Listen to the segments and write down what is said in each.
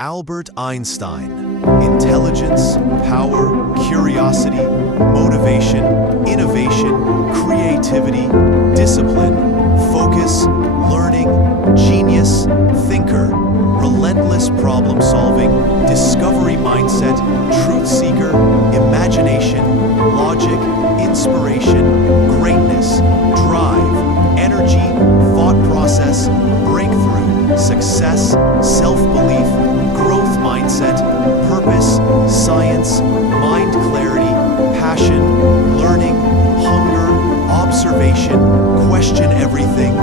Albert Einstein. Intelligence, power, curiosity, motivation, innovation, creativity, discipline, focus, learning, genius, thinker, relentless problem solving, discovery mindset, truth seeker, imagination, logic, inspiration, greatness, drive, energy, thought process, breakthrough, success, self-belief, growth mindset, purpose, science, mind clarity, passion, learning, hunger, observation, question everything,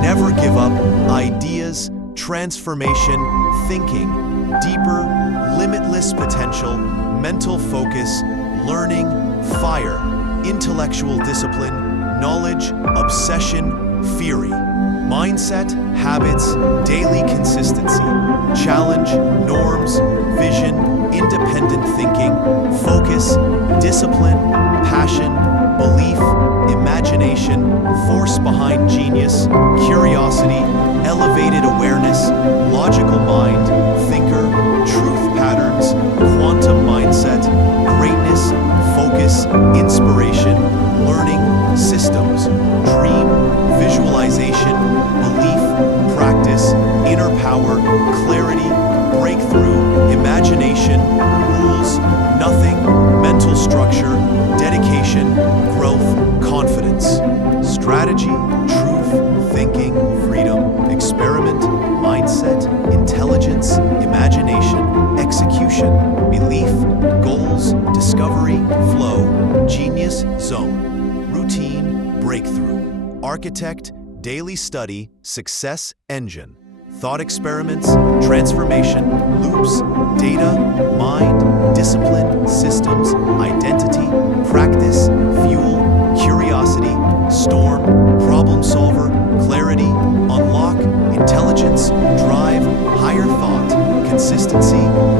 never give up, ideas, transformation, thinking, deeper, limitless potential, mental focus, learning, fire, intellectual discipline, knowledge, obsession, fury, mindset, habits, daily consistency, challenge, norms, vision, independent thinking, focus, discipline, passion, belief, imagination, force behind genius, curiosity, elevated awareness, logical mind, thinker, truth patterns, quantum mindset, greatness, focus, inspiration, learning, systems, dream, visualization, belief, practice, inner power, clarity, breakthrough, imagination, rules, nothing, mental structure, dedication, growth, confidence, strategy, truth, thinking, freedom, experiment, mindset, intelligence, imagination, execution, belief, goals, discovery, flow, genius, zone, routine, breakthrough, architect, daily study, success, engine, thought experiments, transformation, loops, data, mind, discipline, systems, identity, practice, fuel, curiosity, storm, problem solver, clarity, unlock, intelligence, drive, higher thought, consistency,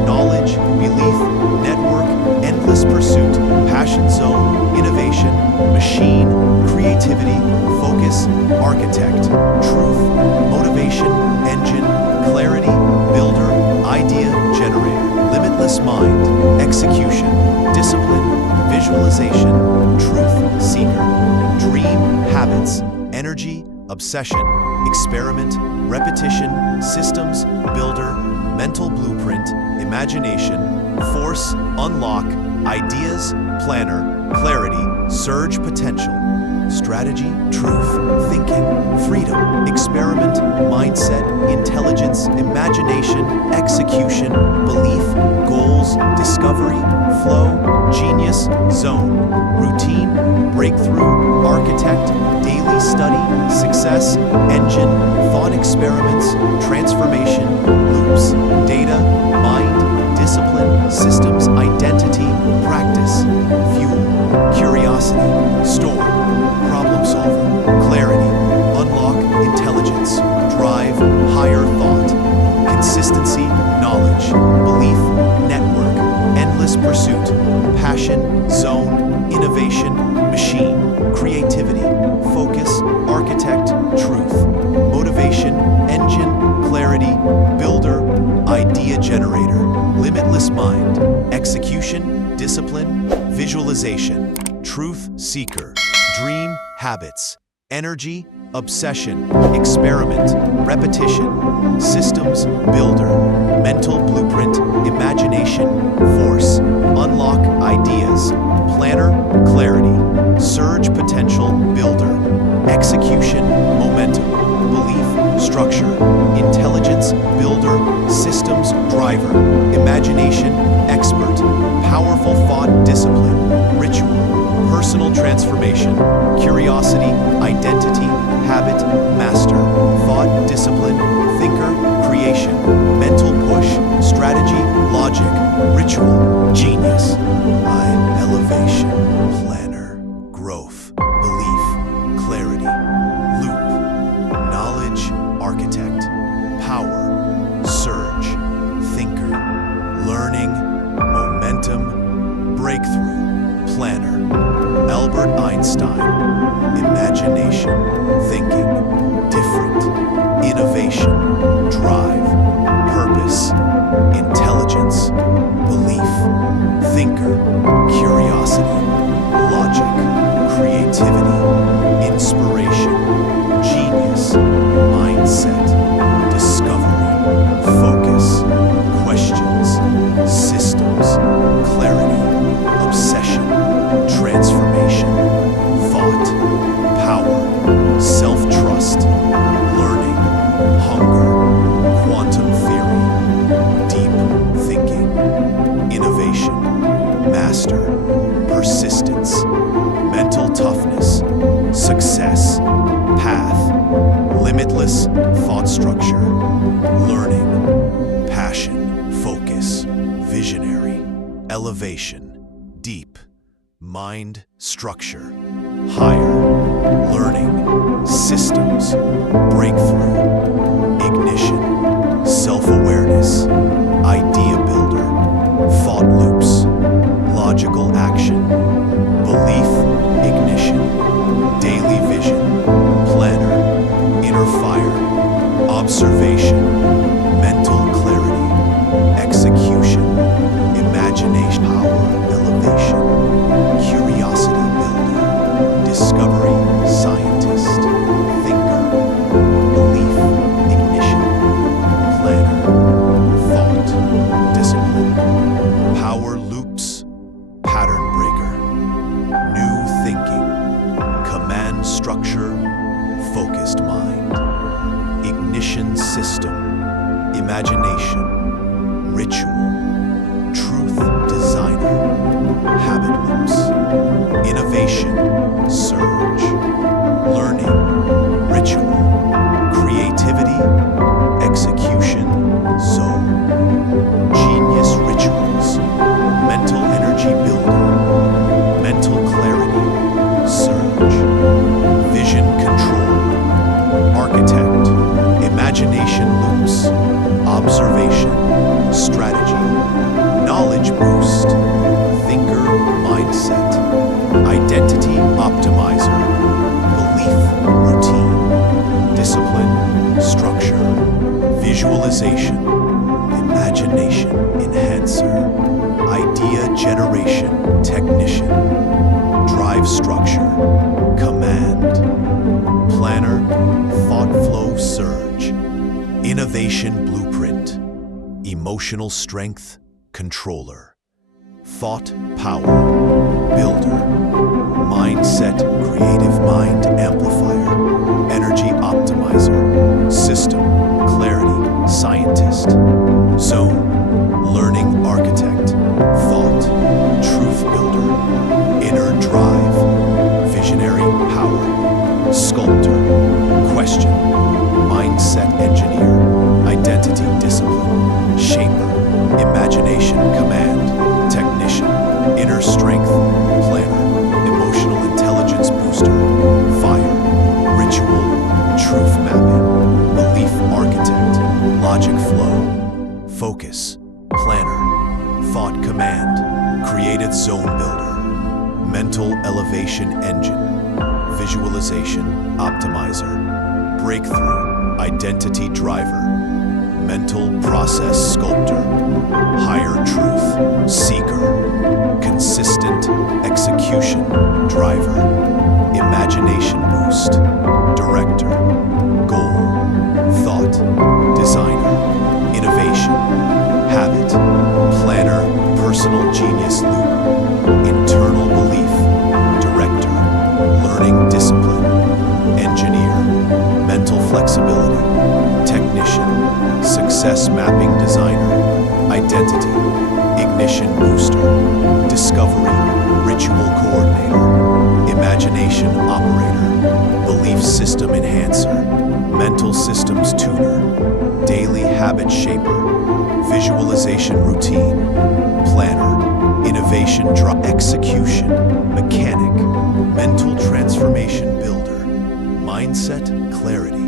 knowledge, belief, network, endless pursuit, passion zone, innovation, machine, creativity, focus, architect, truth, motivation, engine, clarity, builder, idea, generator, limitless mind, execution, discipline, visualization, truth, seeker, dream, habits, energy, obsession, experiment, repetition, systems, builder, mental blueprint, imagination, force, unlock, ideas, planner, clarity, surge potential, strategy, truth, thinking, freedom, experiment, mindset, intelligence, imagination, execution, belief, goals, discovery, flow, genius, zone, routine, breakthrough, architect, daily study, success, engine, thought experiments, transformation, loops, data, mind, discipline, systems, identity, practice, fuel, curiosity, storm, problem solver, clarity, unlock, intelligence, drive, higher thought, consistency, knowledge, belief, network, endless pursuit, passion, zone, innovation, machine, creativity, focus, architect, truth, motivation, engine, clarity, builder, idea generator, limitless mind, execution, discipline, visualization, truth seeker, dream, habits, energy, obsession, experiment, repetition, systems, builder, mental blueprint, imagination, force, unlock, ideas, planner, clarity, surge potential, builder, execution, momentum, belief, structure, intelligence, builder, systems, driver, imagination, expert, powerful thought, discipline, ritual, personal transformation, curiosity, identity, habit, master, thought, discipline, thinker, creation, mental push, strategy, logic, ritual, genius, elevation, planner, growth, belief, clarity, loop, knowledge, architect, power, surge, thinker, learning, momentum, breakthrough, planner, Albert Einstein, imagination, thinking, different, innovation, drive, purpose, focus, visionary, elevation, deep, mind, structure, higher, learning, systems, breakthrough, ignition, self-awareness, idea builder, thought loops, logical action, belief, ignition, daily vision, planner, inner fire, observation, mental clarity, execution, imagination, power, elevation, curiosity builder, discovery, scientist, thinker, belief, ignition, planner, thought, discipline, power loops, pattern breaker, new thinking, command structure, focused mind, ignition system, imagination, ritual, truth designer, habit loops, innovation, surge, learning, ritual, creativity, execution, zone, genius rituals, mental energy builder, mental clarity, surge, vision control, architect, imagination loops, observation, strategy, knowledge boost, thinker mindset, identity optimizer, belief routine, discipline structure, visualization, imagination enhancer, idea generation technician, drive structure, command, planner, thought flow surge, innovation blueprint, emotional strength controller, thought power builder, mindset creative mind amplifier, energy optimizer, system clarity scientist, zone learning architect, thought truth builder, inner drive, visionary power, sculptor, question, mindset engineer, identity discipline, shaper, imagination command, technician, inner strength, planner, emotional intelligence booster, fire, ritual, truth mapping, belief architect, logic flow, focus, planner, thought command, creative zone builder, mental elevation engine, visualization optimizer, breakthrough identity driver, mental process sculptor, higher truth seeker, consistent execution driver, imagination boost, director, goal, thought, designer, innovation, habit, planner, personal genius loop, internal belief, director, learning discipline, engineer, mental flexibility, technician, success mapping designer, identity, ignition booster, discovery, ritual coordinator, imagination operator, belief system enhancer, mental systems tuner, daily habit shaper, visualization routine, planner, innovation execution, mechanic, mental transformation builder, mindset clarity,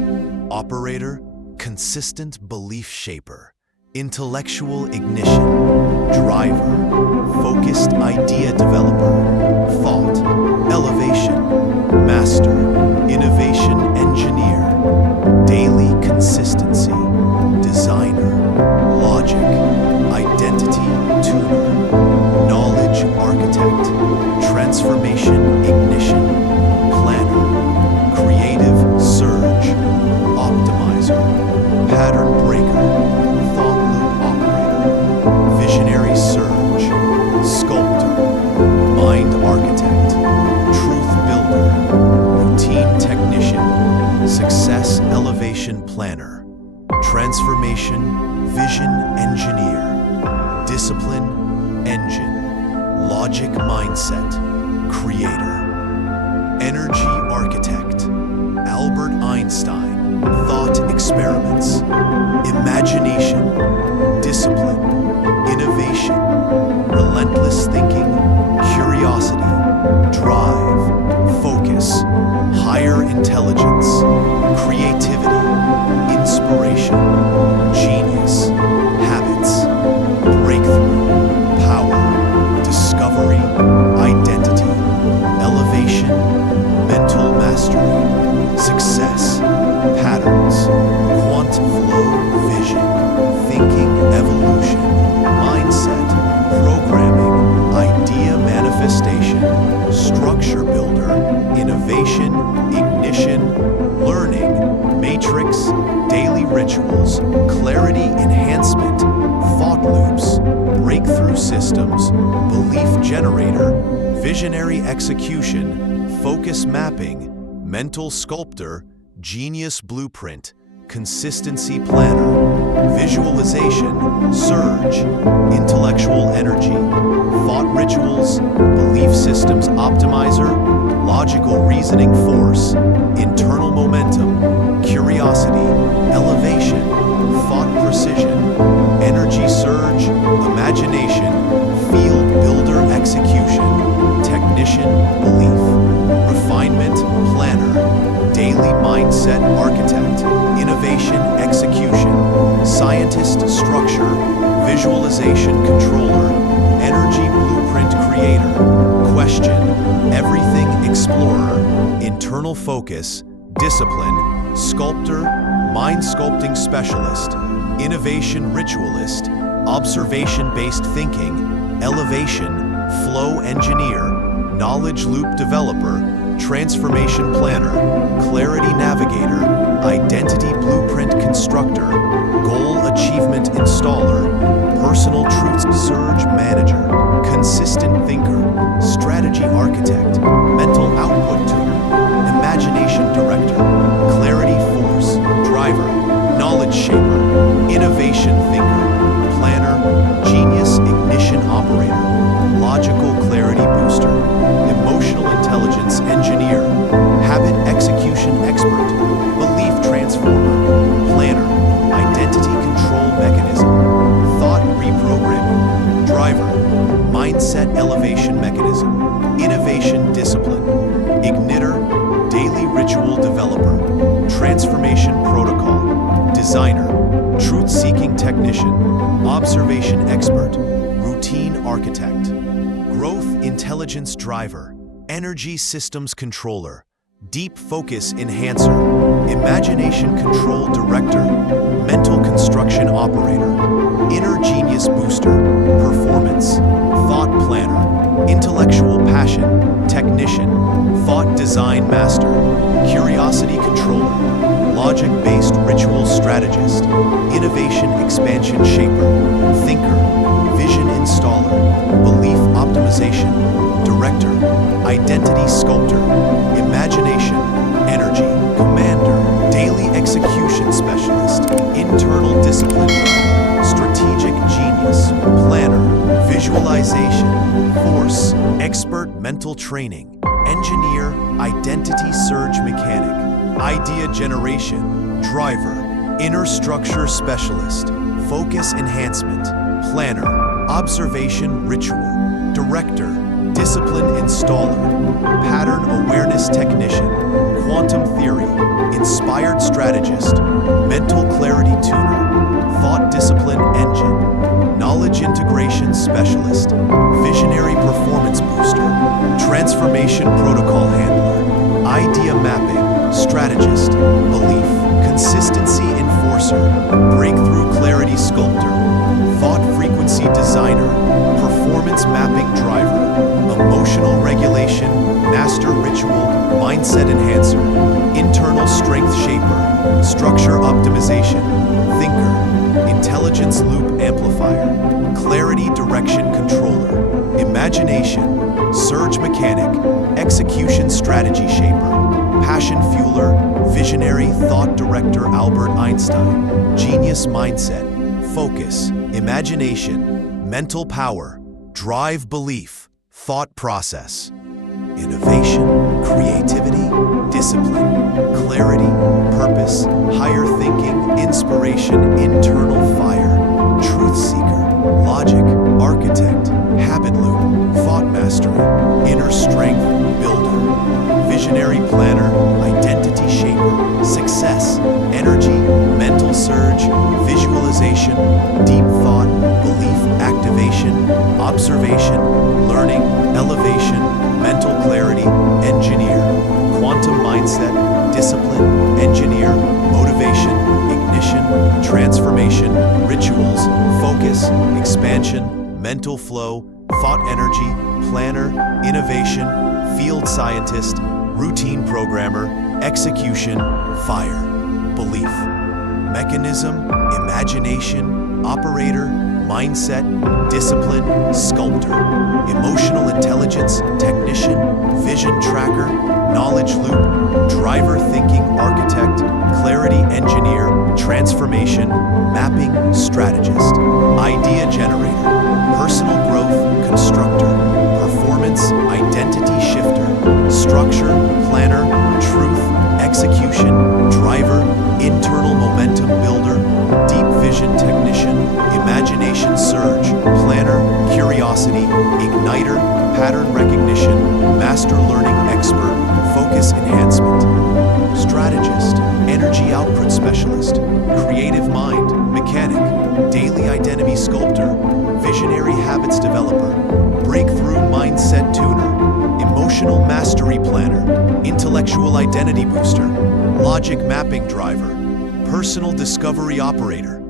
operator, consistent belief shaper, intellectual ignition, driver, focused idea developer, thought, elevation, master, innovation engineer, daily consistency, designer, logic, identity tuner, knowledge architect, transformation ignition, planner, creative surge, optimizer, pattern breaker, thought loop operator, visionary surge, sculptor, mind architect, truth builder, routine technician, success elevation planner, transformation vision engineer, discipline engine, logic mindset creator, energy architect, Albert Einstein thought experiments, imagination, discipline, breakthrough systems, belief generator, visionary execution, focus mapping, mental sculptor, genius blueprint, consistency planner, visualization, surge, intellectual energy, thought rituals, belief systems optimizer, logical reasoning force, internal momentum, curiosity, elevation, thought precision, energy surge, imagination, field builder execution, technician belief, refinement planner, daily mindset architect, innovation execution, scientist structure, visualization controller, energy blueprint creator, question, everything explorer, internal focus, discipline, sculptor, mind sculpting specialist, innovation ritualist, observation-based thinking, elevation, flow engineer, knowledge loop developer, transformation planner, clarity navigator, identity blueprint constructor, goal achievement installer, personal truths surge manager, consistent thinker, strategy architect, mental output tuner, imagination director, clarity force, driver, knowledge shaper, innovation thinker, planner, genius ignition operator, logical clarity booster, emotional intelligence engineer, habit execution expert, belief transformer, planner, identity control mechanism, thought reprogramming, driver, mindset elevation mechanism, innovation discipline, igniter, daily ritual developer, transformation protocol, designer, truth-seeking technician, observation expert, routine architect, growth intelligence driver, energy systems controller, deep focus enhancer, imagination control director, mental construction operator, inner genius booster, performance, thought planner, intellectual passion, technician, thought design master, curiosity controller, logic-based ritual strategist, innovation expansion shaper, thinker, vision installer, belief optimization, director, identity sculptor, imagination, energy, commander, daily execution specialist, internal discipline, strategic genius, planner, visualization, force, expert mental training, engineer, identity surge mechanic, idea generation, driver, inner structure specialist, focus enhancement, planner, observation ritual, director, discipline installer, pattern awareness technician, quantum theory, inspired strategist, mental clarity tuner, thought discipline engine, knowledge integration specialist, visionary performance booster, transformation protocol handler, idea mapping, strategist, belief, consistency enforcer, breakthrough clarity sculptor, thought frequency designer, performance mapping driver, emotional regulation, master ritual, mindset enhancer, internal strength shaper, structure optimization, thinker, intelligence loop amplifier, clarity direction controller, imagination, surge mechanic, execution strategy shaper, passion fueler, visionary thought director Albert Einstein, genius mindset, focus, imagination, mental power, drive belief, thought process, innovation, creativity, discipline, clarity, purpose, higher thinking, inspiration, internal fire, truth seeker, logic, architect, habit loop, thought mastery, inner strength, builder, visionary planner, identity shaper, success, energy, mental surge, visualization, deep thought, belief activation, observation, learning, elevation, mental clarity, engineer, quantum mindset, discipline, engineer, motivation, ignition, transformation, rituals, focus, expansion, mental flow, thought energy, planner, innovation, field scientist, routine programmer, execution, fire, belief, mechanism, imagination, operator, mindset, discipline, sculptor, emotional intelligence, technician, vision tracker, knowledge loop, driver thinking architect, clarity engineer, transformation, mapping strategist, idea generator, personal growth constructor, performance identity shifter, structure planner, truth execution driver, internal momentum builder, deep vision technician, imagination surge, planner, curiosity, igniter, pattern recognition, master learning expert, focus enhancement, strategist, energy output specialist, creative mind, mechanic, daily identity sculptor, visionary habits developer, breakthrough mindset tuner, emotional mastery planner, intellectual identity booster, logic mapping driver, personal discovery operator,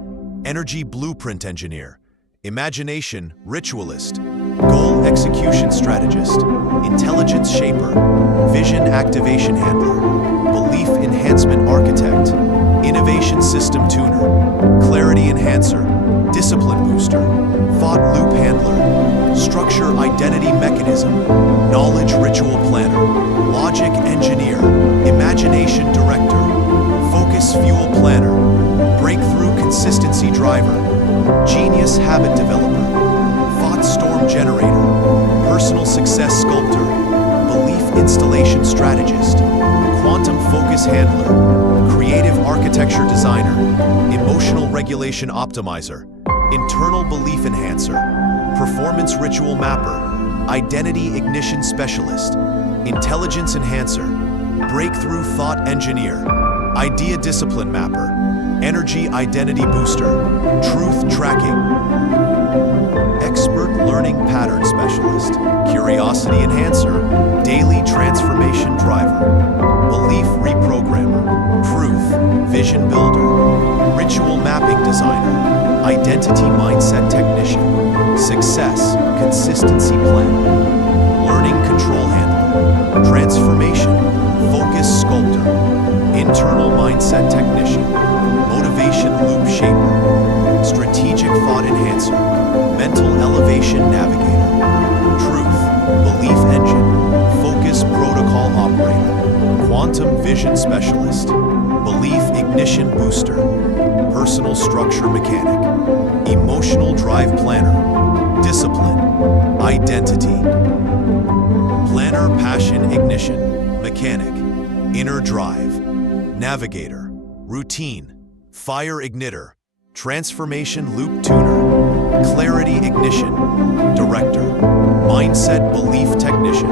energy blueprint engineer, imagination ritualist, goal execution strategist, intelligence shaper, vision activation handler, belief enhancement architect, innovation system tuner, clarity enhancer, discipline booster, thought loop handler, structure identity mechanism, knowledge ritual planner, logic engineer, imagination director, focus fuel planner, breakthrough consistency driver, genius habit developer, thought storm generator, personal success sculptor, belief installation strategist, quantum focus handler, creative architecture designer, emotional regulation optimizer, internal belief enhancer, performance ritual mapper, identity ignition specialist, intelligence enhancer, breakthrough thought engineer, idea discipline mapper, energy identity booster, truth tracking, expert learning pattern specialist, curiosity enhancer, daily transformation driver, belief reprogrammer, truth vision builder, ritual mapping designer, identity mindset technician, success consistency planner, learning control handler, transformation focus sculptor, internal mindset technician, motivation loop shaper, strategic thought enhancer, mental elevation navigator, truth belief engine, focus protocol operator, quantum vision specialist, belief ignition booster, personal structure mechanic, emotional drive planner, discipline, identity, planner passion ignition, mechanic, inner drive, navigator, routine, fire igniter, transformation loop tuner, clarity ignition, director, mindset belief technician,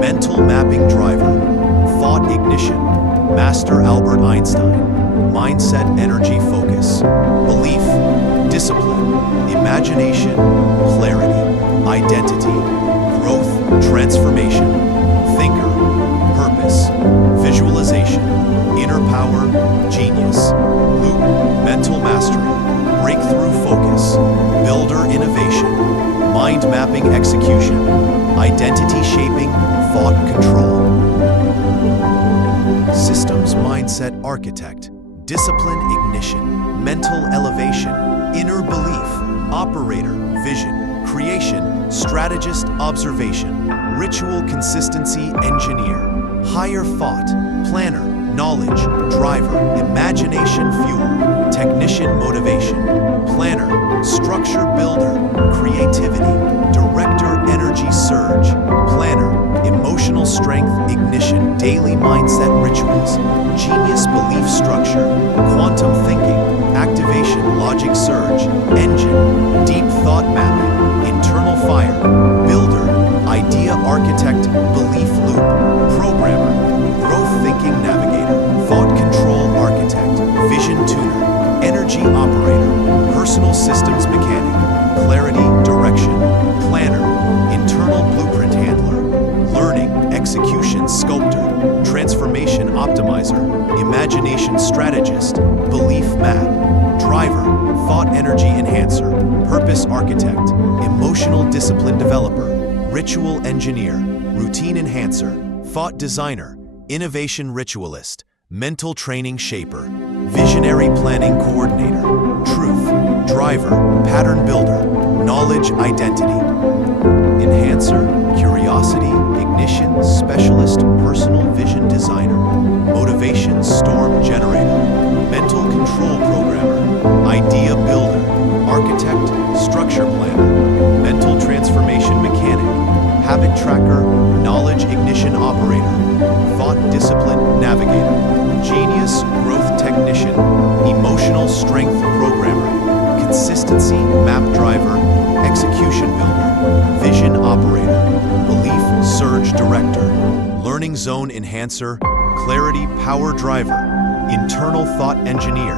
mental mapping driver, thought ignition, master Albert Einstein, mindset energy focus, belief, discipline, imagination, clarity, identity, growth, transformation, thinker, purpose, visualization, inner power, genius, loop, mental mastery, breakthrough focus, builder innovation, mind mapping execution, identity shaping, thought control, systems mindset architect, discipline ignition, mental elevation, inner belief, operator, vision, creation, strategist observation, ritual consistency engineer, higher thought, planner, knowledge, driver, imagination fuel, technician motivation, planner, structure builder, creativity, director energy surge, planner, emotional strength ignition, daily mindset rituals, genius belief structure, quantum thinking, activation logic surge, engine, deep thought mapping, internal fire, builder, idea architect, belief loop, programmer, growth thinking navigator, thought control architect, vision tuner, energy operator, personal systems mechanic, clarity direction, planner, internal blueprint handler, learning execution sculptor, transformation optimizer, imagination strategist, belief map, driver, thought energy enhancer, purpose architect, emotional discipline developer, ritual engineer, routine enhancer, thought designer, innovation ritualist, mental training shaper, visionary planning coordinator, truth, driver, pattern builder, knowledge identity, enhancer, curiosity, ignition, specialist, personal vision designer, motivation, storm generator, mental control programmer, idea builder, architect, structure planner, mental transformation mechanic, habit tracker, knowledge ignition operator, thought discipline navigator, genius growth technician, emotional strength programmer, consistency map driver, execution builder, vision operator, belief surge director, learning zone enhancer, clarity power driver, internal thought engineer,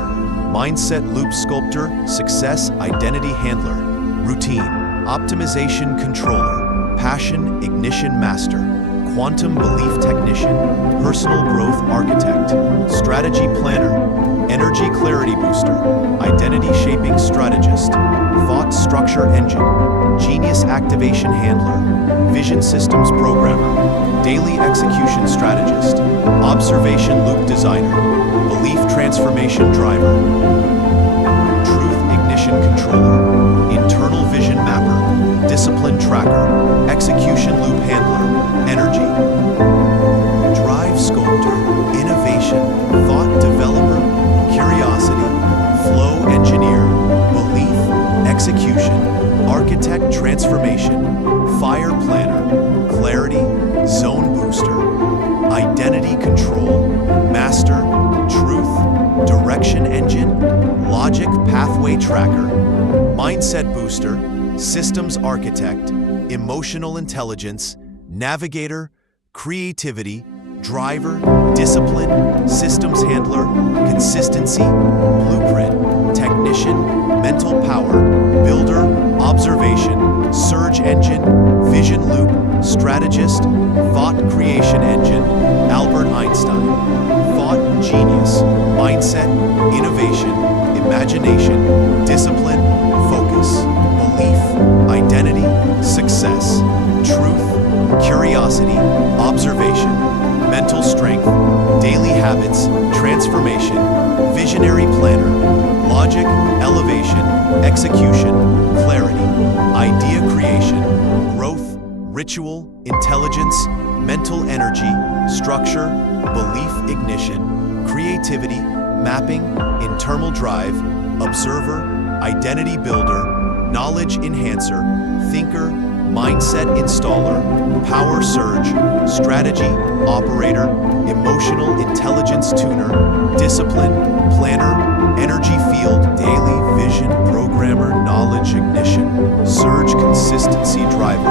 mindset loop sculptor, success identity handler, routine optimization controller, passion ignition master, quantum belief technician, personal growth architect, strategy planner, energy clarity booster, identity shaping strategist, thought structure engine, genius activation handler, vision systems programmer, daily execution strategist, observation loop designer, belief transformation driver, truth ignition controller, internal vision mapper, discipline tracker, execution loop handler, energy, drive sculptor, innovation, thought developer, curiosity, flow engineer, belief, execution, architect transformation, fire planner, clarity, zone booster, identity control, master, truth, direction engine, logic pathway tracker, mindset booster, systems architect, emotional intelligence, navigator, creativity, driver, discipline, systems handler, consistency, blueprint, technician, mental power, builder, observation, surge engine, vision loop, strategist, thought creation engine, Albert Einstein, thought genius, mindset, innovation, imagination, discipline, focus, belief, identity, success, truth, curiosity, observation, mental strength, daily habits, transformation, visionary planner, logic, elevation, execution, clarity, idea creation, growth, ritual, intelligence, mental energy, structure, belief ignition, creativity, mapping, internal drive, observer, identity builder, knowledge enhancer, thinker, mindset installer, power surge, strategy operator, emotional intelligence tuner, discipline planner, energy field, daily vision programmer, knowledge ignition, surge consistency driver,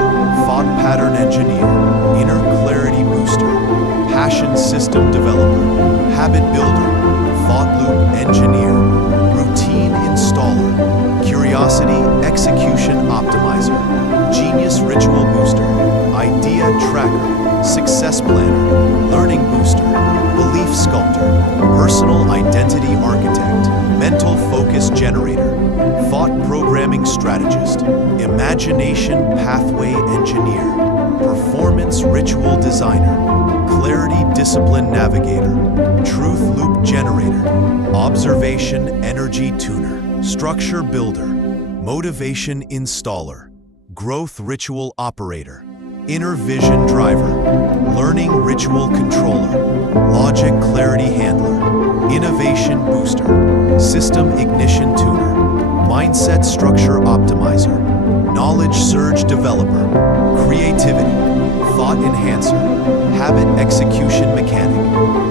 thought pattern engineer, inner clarity booster, passion system developer, habit builder, thought loop engineer, routine installer, curiosity execution optimizer, genius ritual booster, idea tracker, success planner, learning booster, belief sculptor, personal identity architect, mental focus generator, thought programming strategist, imagination pathway engineer, performance ritual designer, clarity discipline navigator, truth loop generator, observation energy tuner, structure builder, motivation installer, growth ritual operator, inner vision driver, learning ritual controller, logic clarity handler, innovation booster, system ignition tuner, mindset structure optimizer, knowledge surge developer, creativity, thought enhancer, habit execution mechanic,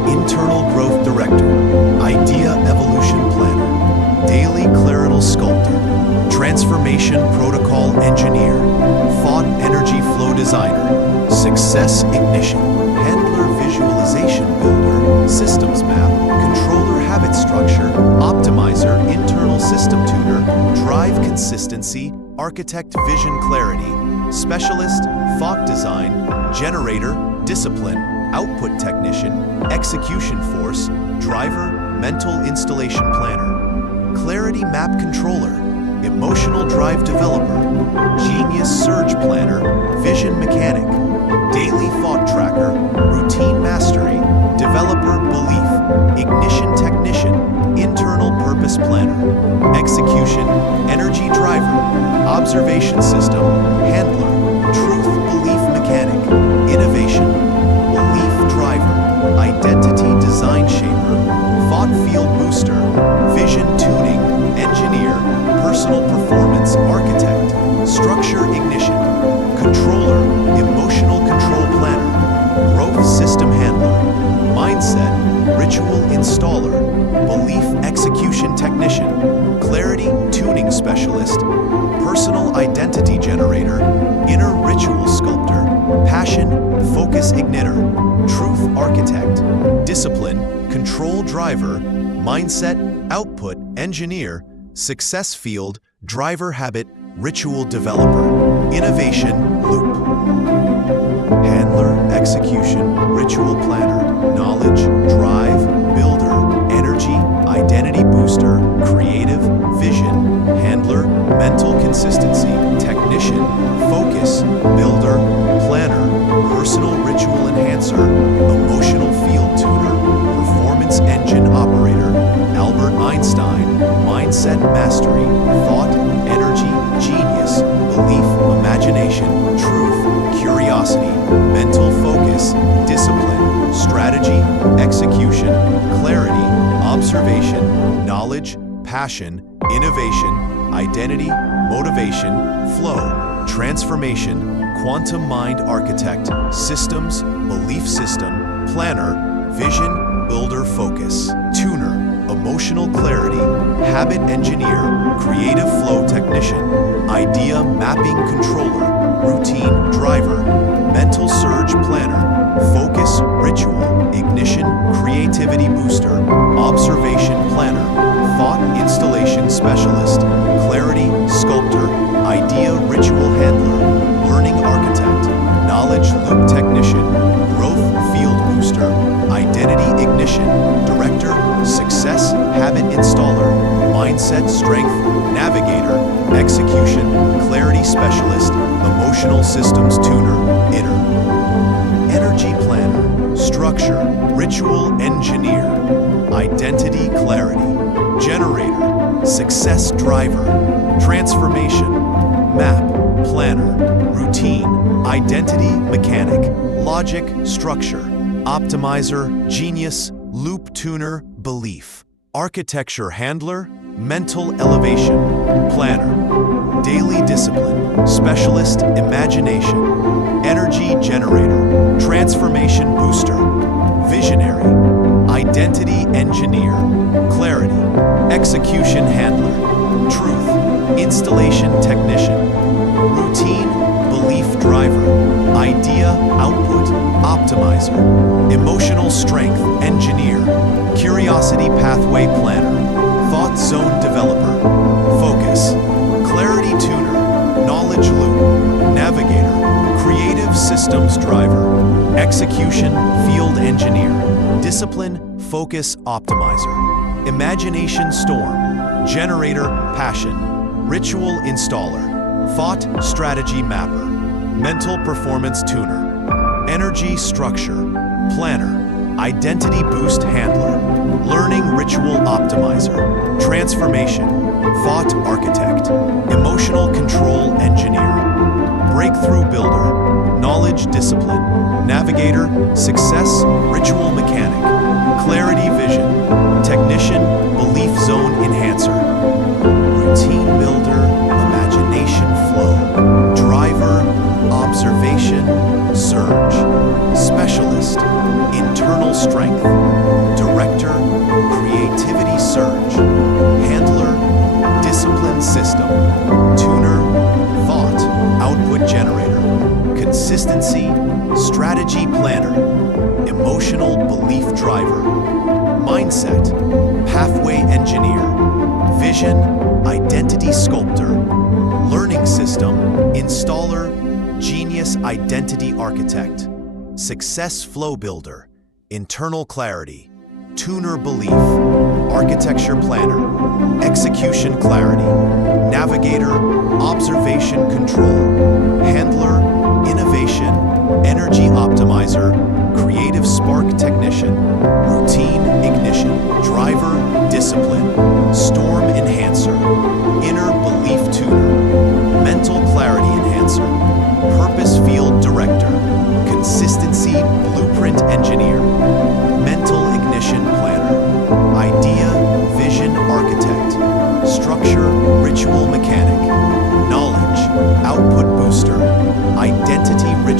internal growth director, idea evolution planner, daily clarital sculptor, transformation protocol engineer, thought energy flow designer, success ignition, handler visualization builder, systems map, controller habit structure, optimizer internal system tuner, drive consistency, architect vision clarity, specialist, thought design, generator, discipline, output technician, execution force, driver, mental installation planner, clarity map controller, emotional drive developer, genius surge planner, vision mechanic, daily thought tracker, routine mastery, developer belief, ignition technician, internal purpose Genius Planner. Execution, Energy Driver. Observation System, Handler. Truth Belief Mechanic. Innovation, Belief Driver. Identity Design Shaper. Thought Field Booster. Vision Tuning, Engineer. Personal Performance Architect. Structure Ignition. Controller, Emotional Control Planner. Growth System Handler. Mindset, Ritual Installer. Belief Execution Technician. Clarity Tuning Specialist. Personal Identity Generator. Inner Ritual Sculptor. Passion, Focus Igniter. Truth Architect. Discipline, Control Driver. Mindset, Output Engineer. Success Field, Driver Habit, Ritual Developer. Innovation Loop. Handler, Execution, Ritual Planner. Knowledge, Drive, Builder. Energy, Identity Booster. Creative, Vision. Handler, Mental Consistency. Technician, Focus. Builder, Planner. Personal Ritual Enhancer. Emotional Field Tuner. Performance Engine Operator. Albert Einstein. Mindset Mastery. Thought, Energy, Genius. Belief, Imagination. Truth, Curiosity. Mental Focus. Discipline. Strategy. Execution. Clarity. Observation. Knowledge. Passion. Innovation. Identity. Motivation. Flow. Transformation. Quantum Mind Architect. Systems. Belief System. Planner. Vision. Builder. Focus. Tuner. Emotional Clarity. Habit Engineer. Creative Flow Technician. Idea Mapping Controller. Routine Driver. Mental Surge Planner. Focus Ritual. Ignition Creativity Booster. Observation Planner. Thought Installation Specialist. Clarity Sculptor. Idea Ritual Handler. Learning Architect. Knowledge Loop Technician. Growth Field Booster. Identity Ignition. Director. Success Habit Installer. Mindset Strength Navigator. Execution Clarity Specialist. Emotional Systems Tuner. Inner. Energy Planner. Structure. Ritual Engineer. Identity Clarity. Generator. Success Driver. Transformation. Map. Planner. Routine. Identity Mechanic. Logic Structure. Optimizer. Genius. Loop Tuner. Belief. Architecture Handler. Mental Elevation. Planner. Daily Discipline. Specialist Imagination. Energy Generator. Transformation Booster. Visionary. Identity Engineer. Clarity. Execution Handler. Truth. Installation Technician. Routine. Belief Driver. Idea Output Optimizer. Emotional Strength Engineer. Curiosity Pathway Planner. Thought Zone Developer. Focus. Clarity Tuner. Knowledge Loop. Navigator. Creative Systems Driver. Execution Field Engineer. Discipline Focus Optimizer. Imagination Storm. Generator Passion. Ritual Installer. Thought Strategy Mapper. Mental Performance Tuner. Energy Structure. Planner. Identity Boost Handler. Learning Ritual Optimizer. Transformation. Thought Architect. Emotional Control Engineer. Breakthrough Builder. Knowledge Discipline. Navigator. Success Ritual Mechanic. Clarity Vision. Technician. Belief Zone Enhancer. Routine Builder. Imagination Flow. Driver. Observation. Surge. Specialist. Internal Strength. Director. Creativity Surge. Handler. Discipline System. Tuner. Thought. Output Generator. Consistency. Strategy Planner. Emotional Belief Driver. Mindset. Pathway Engineer. Vision. Identity Sculptor. Learning System. Installer. Genius Identity Architect. Success Flow Builder. Internal Clarity. Tuner Belief. Architecture Planner. Execution Clarity. Navigator. Observation Control. Handler. Innovation. Energy Optimizer. Creative Spark Technician. Routine Ignition. Driver. Discipline. Storm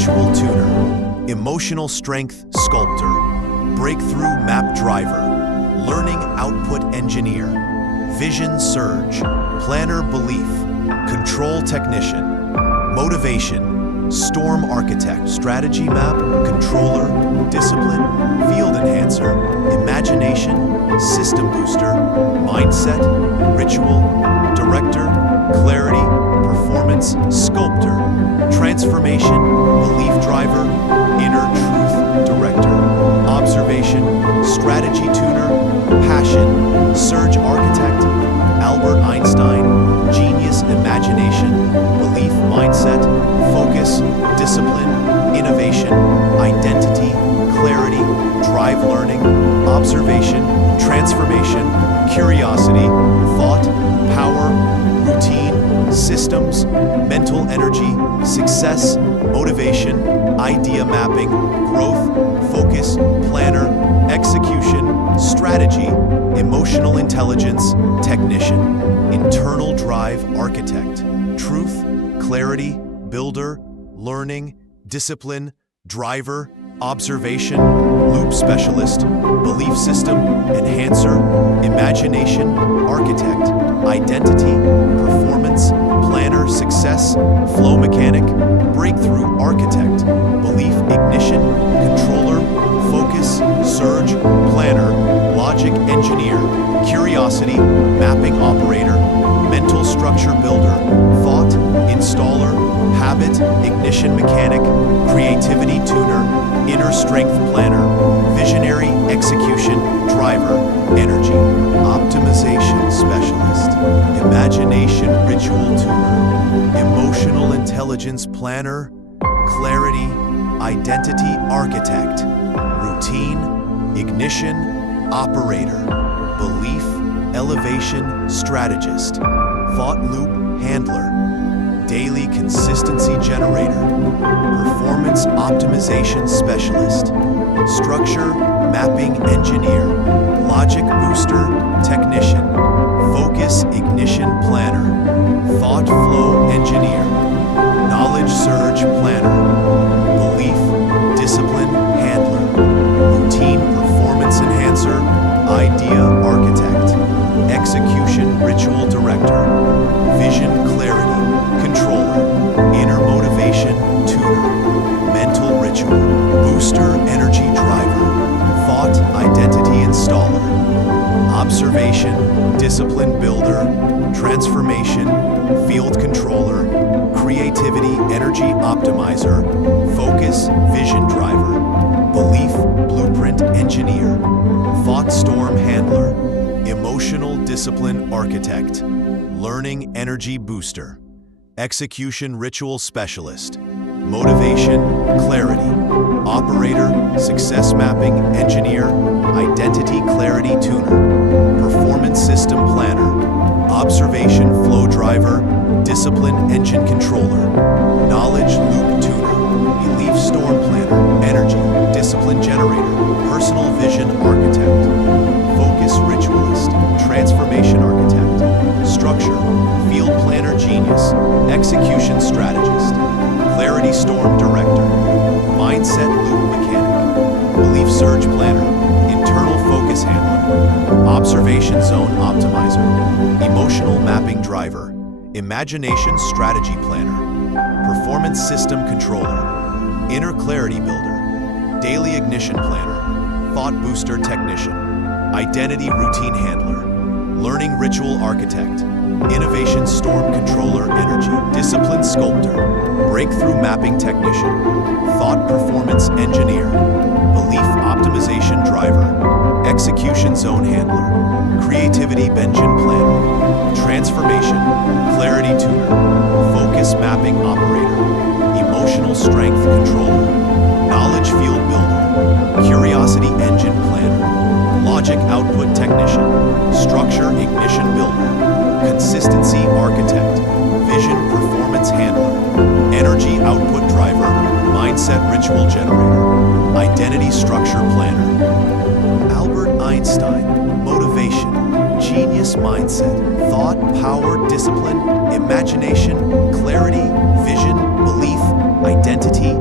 ritual tuner, emotional strength sculptor, breakthrough map driver, learning output engineer, vision surge, planner belief, control technician, motivation, storm architect, strategy map, controller, discipline, field enhancer, imagination, system booster, mindset, ritual, director, clarity, performance, sculptor, transformation, belief driver, inner truth, director, observation, strategy tuner, passion, surge architect, Albert Einstein, genius, imagination, belief, mindset, focus, discipline, innovation, identity, clarity, drive, learning, observation, transformation, curiosity, thought, power, routine, systems, mental energy, success, motivation, idea mapping, growth, focus, planner, execution, strategy, emotional intelligence, technician, internal drive, architect, truth, clarity, builder, learning, discipline, driver, observation, loop specialist, belief system, enhancer, imagination, architect, identity, performance, planner, success, flow mechanic, breakthrough architect, belief, ignition, controller, focus, surge, planner, logic engineer, curiosity, mapping operator, mental structure builder, thought, installer, habit, ignition mechanic, creativity tuner, inner strength planner, visionary, execution, driver, energy, optimization specialist, imagination ritual tuner, emotional intelligence planner, clarity, identity architect, routine, ignition, operator, belief, elevation strategist, thought loop handler, daily consistency generator, performance optimization specialist, structure mapping engineer, logic booster technician, focus ignition planner, thought flow engineer, knowledge surge planner, belief discipline handler, routine performance enhancer, idea architect, execution ritual director, vision clarity controller, inner motivation tuner, mental ritual, booster energy driver, thought identity installer, observation, discipline builder, transformation, field controller, creativity energy optimizer, focus vision driver, belief blueprint engineer, thought storm handler, emotional discipline architect, learning energy booster, execution ritual specialist, motivation, clarity, operator, success mapping engineer, identity clarity tuner, performance system planner, observation flow driver, discipline engine controller, knowledge loop tuner, belief storm planner, energy, discipline generator, personal vision architect, focus ritualist, transformation architect, structure, field planner genius, execution strategist, clarity storm director, mindset loop mechanic, belief surge planner, internal focus handler, observation zone optimizer, emotional mapping driver, imagination strategy planner, performance system controller, inner clarity builder, daily ignition planner, thought booster technician, identity routine handler, learning ritual architect, innovation storm controller energy, discipline sculptor, breakthrough mapping technician, thought performance engineer, belief optimization driver, execution zone handler, creativity engine planner, transformation, clarity tuner, focus mapping operator, emotional strength controller, knowledge field builder, curiosity engine planner, logic output technician, structure ignition builder, consistency architect, vision performance handler, energy output driver, mindset ritual generator, identity structure planner. Albert Einstein Motivation, genius mindset, thought, power, discipline, imagination, clarity, vision, belief, identity,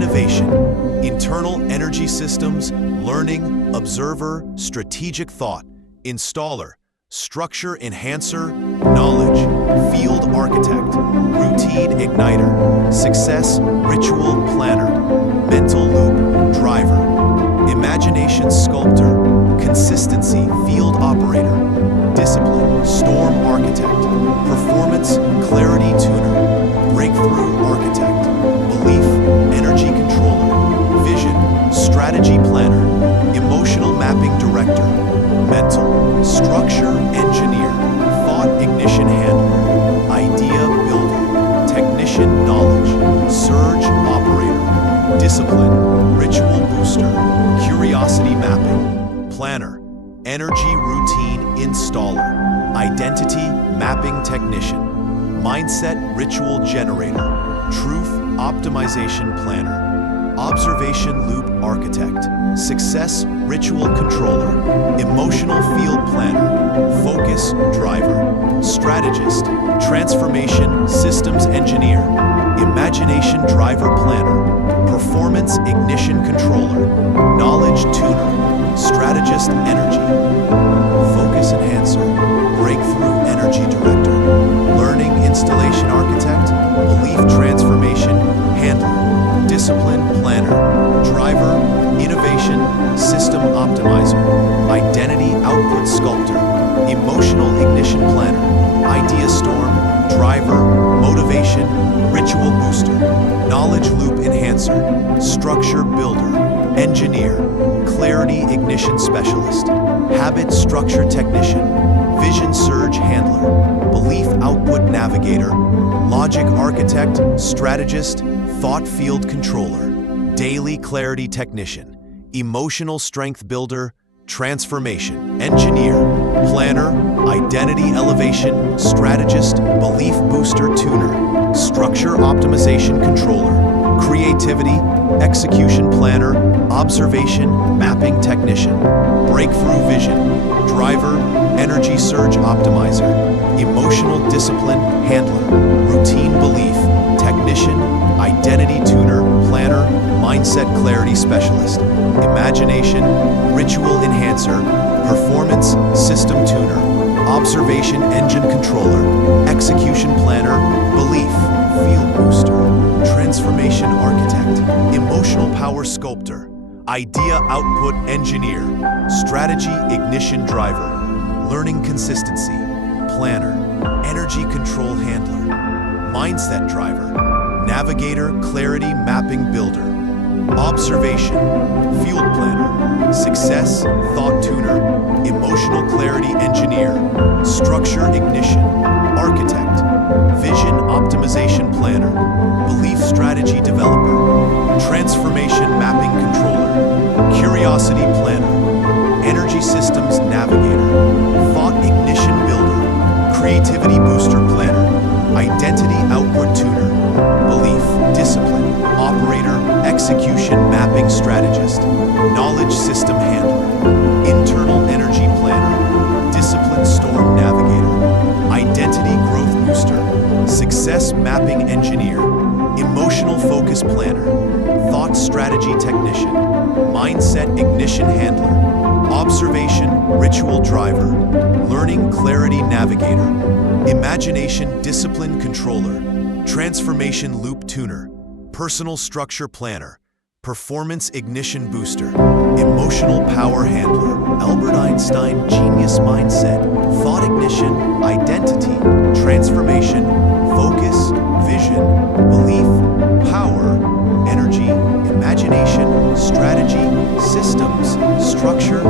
innovation, internal energy systems, learning, observer, strategic thought, installer, structure enhancer, knowledge, field architect, routine igniter, success, ritual planner, mental loop, driver, imagination sculptor, consistency, field operator, discipline, storm architect, performance, clarity tuner, breakthrough architect, belief, energy controller, vision, strategy planner, emotional mapping director, mental, structure engineer, thought ignition handler, idea builder, technician knowledge, surge operator, discipline, ritual booster, curiosity mapping, planner, energy routine installer, identity mapping technician, mindset ritual generator, truth optimization planner, observation loop architect, success ritual controller, emotional field planner, focus driver, strategist, transformation systems engineer, imagination driver planner, performance ignition controller, knowledge tuner, strategist energy, focus enhancer, breakthrough energy director, learning installation architect, belief transformation handler, discipline planner, driver, innovation, system optimizer, identity output sculptor, emotional ignition planner, idea storm, driver, motivation, ritual booster, knowledge loop enhancer, structure builder, engineer, clarity ignition specialist, habit structure technician, vision surge handler, belief output navigator, logic architect, strategist, thought field controller, daily clarity technician, emotional strength builder, transformation, engineer, planner, identity elevation, strategist, belief booster tuner, structure optimization controller, creativity, execution planner, observation, mapping technician, breakthrough vision, driver, energy surge optimizer, emotional discipline handler, routine belief, technician, identity tuner, planner, mindset clarity specialist, imagination, ritual enhancer, performance system tuner, observation engine controller, execution planner, belief, field booster, transformation architect, emotional power sculptor, idea output engineer, strategy ignition driver, learning consistency, planner, energy control handler, mindset driver, navigator clarity mapping builder, observation, field planner, success thought tuner, emotional clarity engineer, structure ignition, architect, vision optimization planner, belief strategy developer, transformation mapping controller, curiosity planner, energy systems navigator, thought ignition builder, creativity booster planner, identity output tuner, belief, discipline, operator, execution mapping strategist, knowledge system handler, internal energy planner, discipline storm navigator, identity growth booster, success mapping engineer, emotional focus planner, thought strategy technician, mindset ignition handler, observation ritual driver, learning clarity navigator, imagination discipline controller, transformation loop tuner, personal structure planner, performance ignition booster, emotional power handler, Albert Einstein genius mindset, thought ignition, identity, transformation, focus, vision, belief, power, energy, imagination, strategy, systems, structure,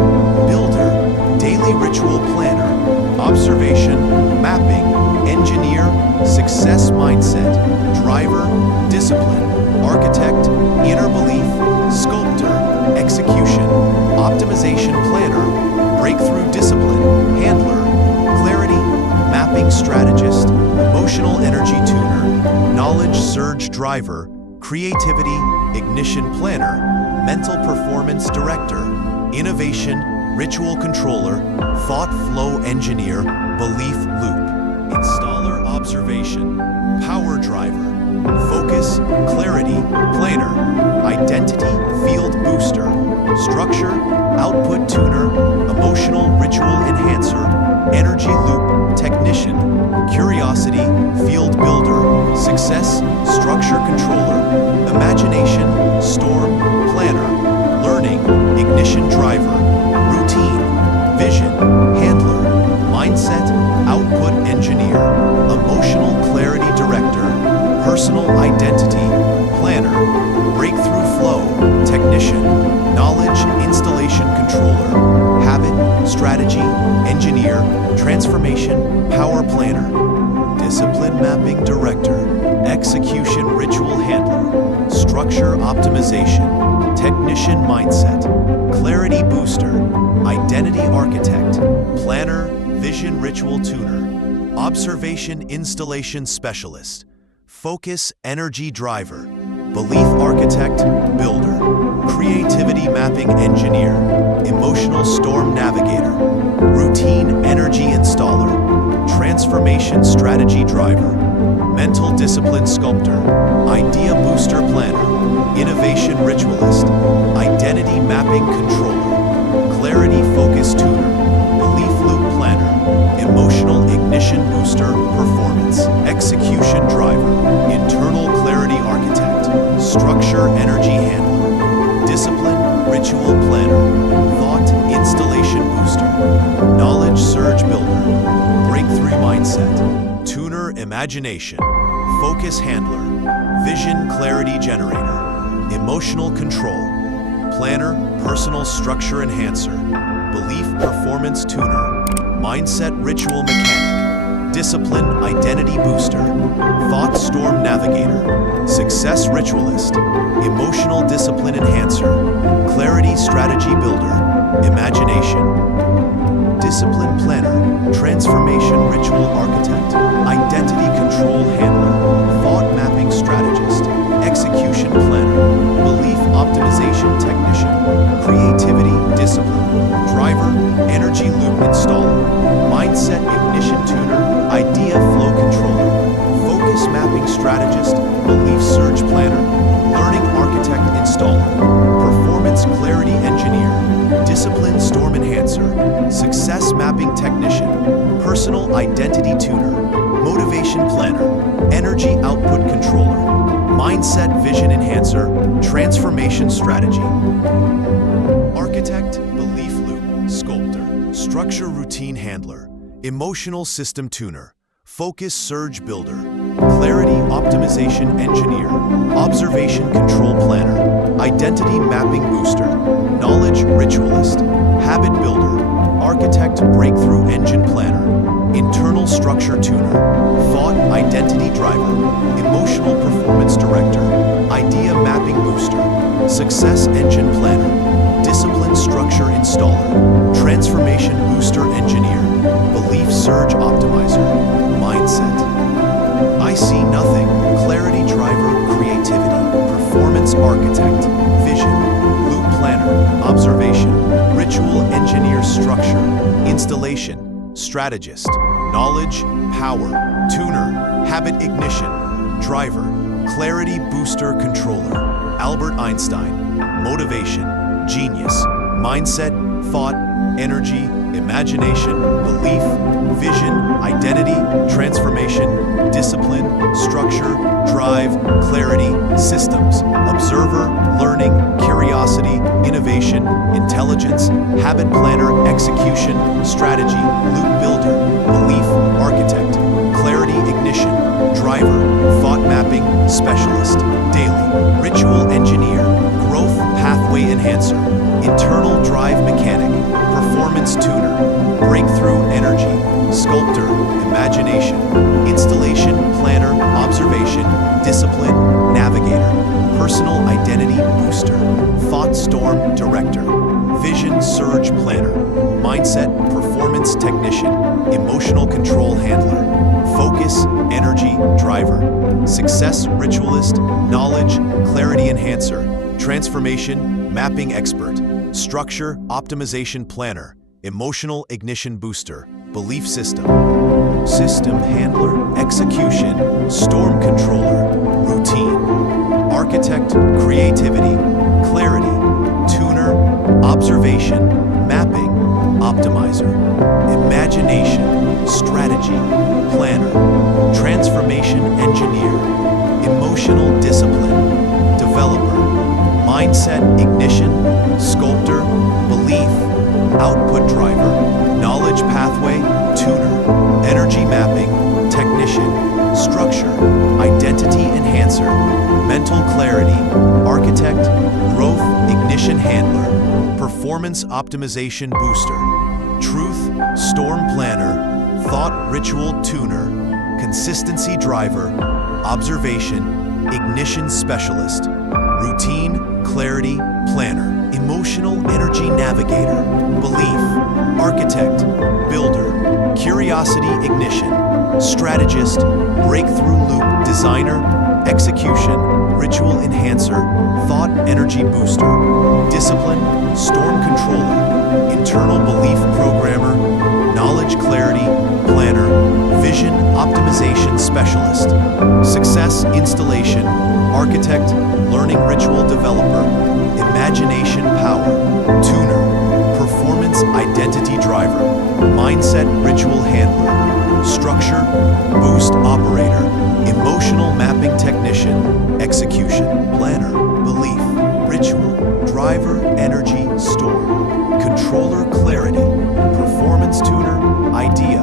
builder, daily ritual planner, observation, mapping, engineer, success mindset, driver, discipline, architect, inner belief, sculptor, execution, optimization planner, breakthrough discipline, handler, clarity, mapping strategist, emotional energy tuner, knowledge surge driver, creativity, ignition planner, mental performance director, innovation, ritual controller, thought flow engineer, belief loop, installer observation, power driver, focus, clarity, planner, identity field booster, structure, output tuner, emotional ritual enhancer, energy loop technician, curiosity field builder, success structure controller, imagination storm planner, learning ignition driver, routine vision handler, mindset output engineer, emotional clarity director, personal identity planner, breakthrough flow technician, knowledge installation controller, habit strategy engineer, transformation power planner, discipline mapping director, execution ritual handler, structure optimization technician, mindset clarity booster, identity architect, planner, vision ritual tuner, observation installation specialist, focus energy driver, belief architect builder, creativity mapping engineer, emotional storm navigator, routine energy installer, transformation strategy driver, mental discipline sculptor, idea booster planner, innovation ritualist, identity mapping controller, clarity focus tuner, belief loop planner, emotional ignition booster performance, execution driver, internal clarity architect, structure energy handler, discipline ritual planner, thought installation booster, knowledge surge builder, breakthrough mindset, tuner imagination, focus handler, vision clarity generator, emotional control, planner personal structure enhancer, belief performance tuner, mindset ritual mechanic, discipline identity booster, thought storm navigator, success ritualist, emotional discipline enhancer, clarity strategy builder, imagination, discipline planner, transformation ritual architect, identity control handler, thought mapping strategist, execution planner, belief optimization technician, creativity discipline, driver, energy loop installer, mindset ignition tuner, idea flow controller, focus mapping strategist, belief surge planner, learning architect installer, performance clarity engineer, discipline storm enhancer, success mapping technician, personal identity tuner, motivation planner, energy output controller, mindset vision enhancer, transformation strategy, architect, belief loop, sculptor, structure routine handler, emotional system tuner, focus surge builder, clarity optimization engineer, observation control planner, identity mapping booster, knowledge ritualist, habit builder, architect breakthrough engine planner, internal structure tuner, thought identity driver, emotional performance director, idea mapping booster, success engine planner, discipline structure installer, transformation booster engineer, belief surge optimizer, mindset. I see nothing, clarity driver, creativity, performance architect, vision, loop planner, observation, ritual engineer structure, installation, strategist, knowledge, power, tuner, habit ignition, driver, clarity booster controller, Albert Einstein, motivation, genius, mindset, thought, energy, imagination, belief, vision, identity, transformation, discipline, structure, drive, clarity, systems, observer, learning, curiosity, innovation, intelligence, habit planner, execution, strategy, loop builder, belief, architect, clarity, ignition, driver, thought mapping, specialist, daily, ritual engineer, growth pathway enhancer, internal drive mechanic, performance tuner, breakthrough energy, sculptor, imagination, installation planner, observation, discipline, navigator, personal identity booster, thought storm director, vision surge planner, mindset performance technician, emotional control handler, focus energy driver, success ritualist, knowledge clarity enhancer, transformation mapping expert, structure optimization planner, emotional ignition booster, belief system, system handler, execution, storm controller, routine, architect architect, creativity, clarity, tuner, observation, mapping, optimizer, imagination, strategy, planner, transformation engineer, emotional discipline, developer, mindset ignition, sculptor, belief, output driver, knowledge pathway, tuner, energy mapping, technician, structure, identity enhancer, mental clarity, architect, growth ignition handler, performance optimization booster, truth, storm planner, thought ritual tuner, consistency driver, observation, ignition specialist, routine, clarity, planner, emotional energy navigator, belief, architect, builder, curiosity ignition, strategist, breakthrough loop designer, execution, ritual enhancer, thought energy booster, discipline, storm controller, internal belief programmer, knowledge clarity, planner, vision optimization specialist, success installation, architect, learning ritual developer, imagination power, tuner, performance identity driver, mindset ritual handler, structure, boost operator, emotional mapping technician, execution, planner, belief, ritual, driver, energy, storm, controller clarity, performance tuner, idea,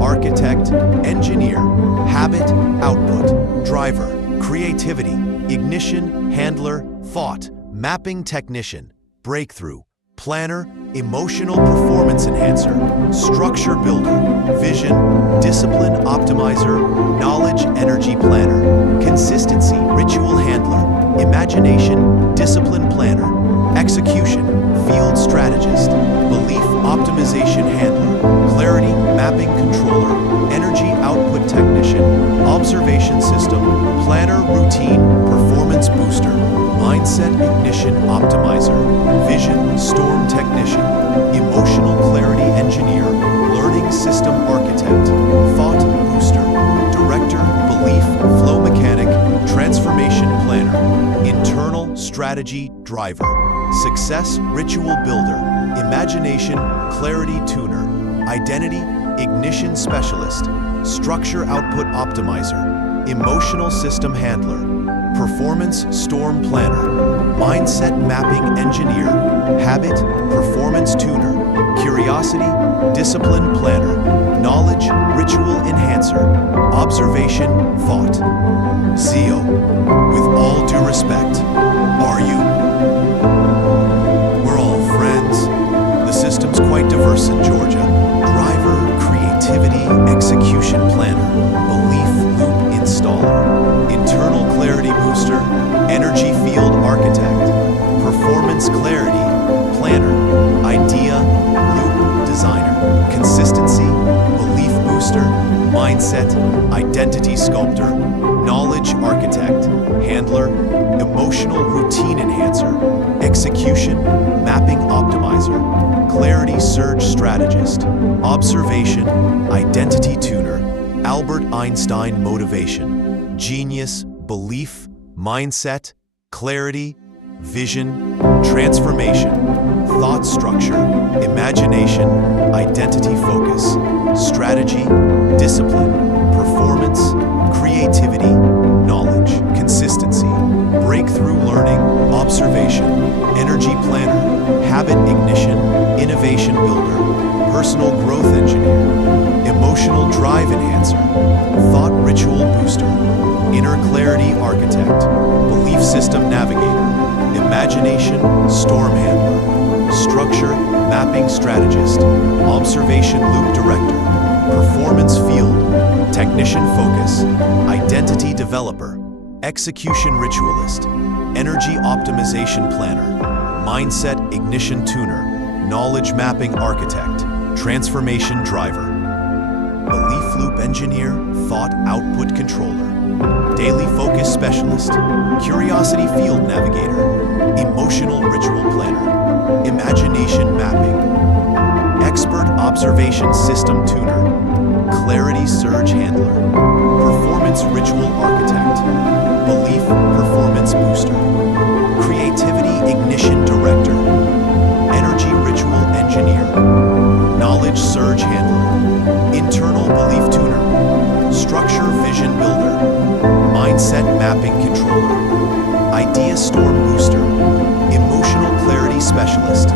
architect, engineer, habit, output, driver, creativity, ignition, handler, thought, mapping technician, breakthrough, planner, emotional performance enhancer, structure builder, vision, discipline optimizer, knowledge energy planner, consistency ritual handler, imagination discipline planner, execution field strategist, belief optimization handler, clarity mapping controller, energy output technician, observation system, planner routine performance booster, mindset ignition optimizer, vision storm technician, emotional clarity engineer, learning system architect, thought booster, director, belief flow mechanic, transformation planner, internal strategy driver, success ritual builder, imagination clarity tuner, identity ignition specialist, structure output optimizer, emotional system handler, performance storm planner, mindset mapping engineer, habit performance tuner, curiosity discipline planner, knowledge ritual enhancer, observation thought. Zio, with all due respect, are you? We're all friends. The system's quite diverse in Georgia. Driver, creativity, execution planner, belief loop installer, internal clarity booster, energy field architect, performance clarity, planner, idea, loop designer, consistency, belief booster, mindset, identity sculptor, knowledge architect, handler, emotional routine enhancer, execution, mapping optimizer, clarity surge strategist, observation, identity tuner, Albert Einstein motivation, genius, belief, mindset, clarity, vision, transformation, thought structure, imagination, identity focus, strategy, discipline, performance, creativity, knowledge, consistency, breakthrough learning, observation, energy planner, habit ignition, innovation builder, personal growth engineer, emotional drive enhancer, thought ritual booster, inner clarity architect, belief system navigator, imagination storm handler, structure mapping strategist, observation loop director, performance field, technician focus, identity developer, execution ritualist, energy optimization planner, mindset ignition tuner, knowledge mapping architect, transformation driver, belief loop engineer, thought output controller, daily focus specialist, curiosity field navigator, emotional ritual planner, imagination mapping, expert observation system tuner, clarity surge handler, performance ritual architect, belief performance booster. mindset mapping controller, idea storm booster, emotional clarity specialist,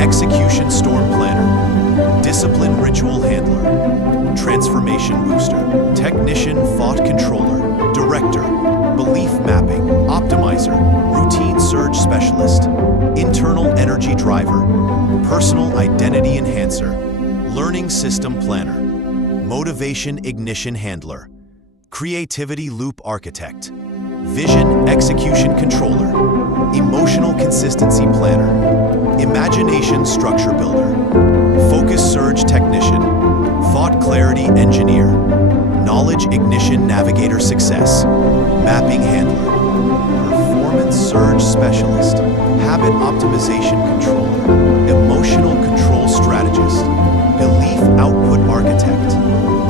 execution storm planner, discipline ritual handler, transformation booster, technician thought controller, director, belief mapping, optimizer, routine surge specialist, internal energy driver, personal identity enhancer, learning system planner, motivation ignition handler, creativity loop architect, vision execution controller, emotional consistency planner, imagination structure builder, focus surge technician, thought clarity engineer, knowledge ignition navigator success, mapping handler, performance surge specialist, habit optimization controller, emotional control strategist, belief output architect,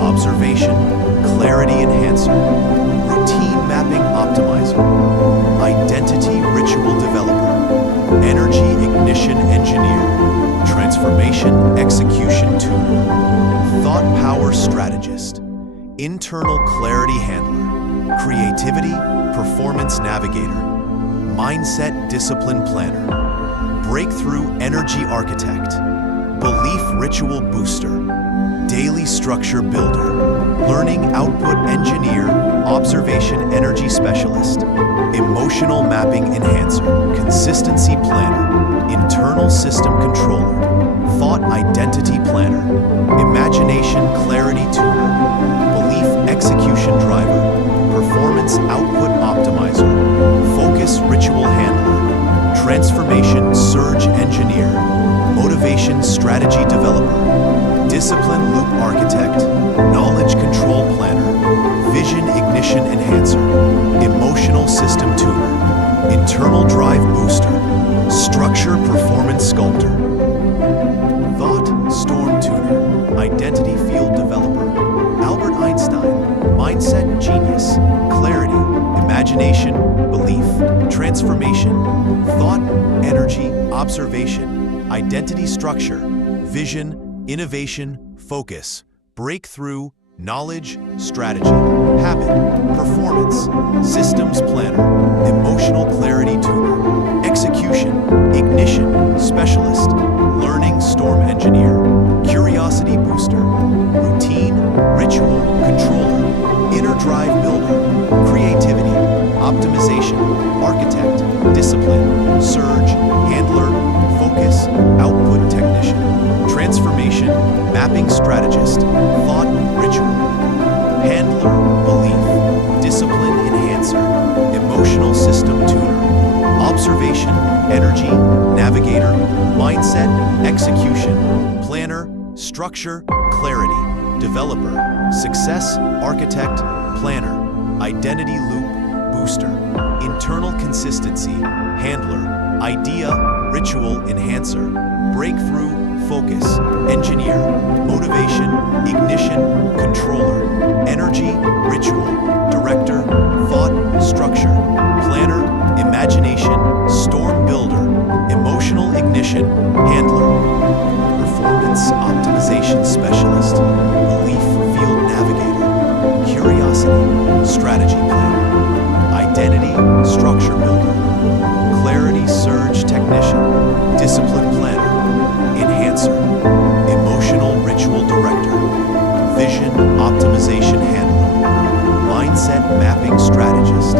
observation clarity enhancer, routine mapping optimizer, identity ritual developer, energy ignition engineer, transformation execution tuner, thought power strategist, internal clarity handler, creativity performance navigator, mindset discipline planner, breakthrough energy architect, belief ritual booster, daily structure builder, learning output engineer, observation energy specialist, emotional mapping enhancer, consistency planner, internal system controller, thought identity planner, imagination clarity tuner, belief execution driver, performance output optimizer, focus ritual handler, transformation surge engineer, motivation strategy developer, discipline loop architect, knowledge control planner, vision ignition enhancer, emotional system tuner, internal drive booster, structure performance sculptor, thought storm tuner, identity field developer, Albert Einstein, mindset genius, clarity, imagination, belief, transformation, thought, energy, observation, identity structure, vision, innovation, focus, breakthrough, knowledge, strategy, habit, performance, systems planner, emotional clarity tuner, execution, ignition, specialist, learning storm engineer, curiosity booster, routine, ritual, controller, inner drive builder, creativity, optimization, architect, discipline, surge, handler, focus, output technician, transformation, mapping strategist, thought ritual, handler, belief, discipline enhancer, emotional system tuner, observation, energy, navigator, mindset, execution, planner, structure, clarity, developer, success, architect, planner, identity loop, booster, internal consistency, handler, idea, ritual enhancer, breakthrough, focus, engineer, motivation, ignition, controller, energy, ritual, director, thought, structure, planner, imagination, storm builder, emotional ignition, handler, performance optimization specialist, belief field navigator, curiosity, strategy planner, identity, structure builder, clarity surge technician, discipline planner, enhancer, emotional ritual director, vision optimization handler, mindset mapping strategist,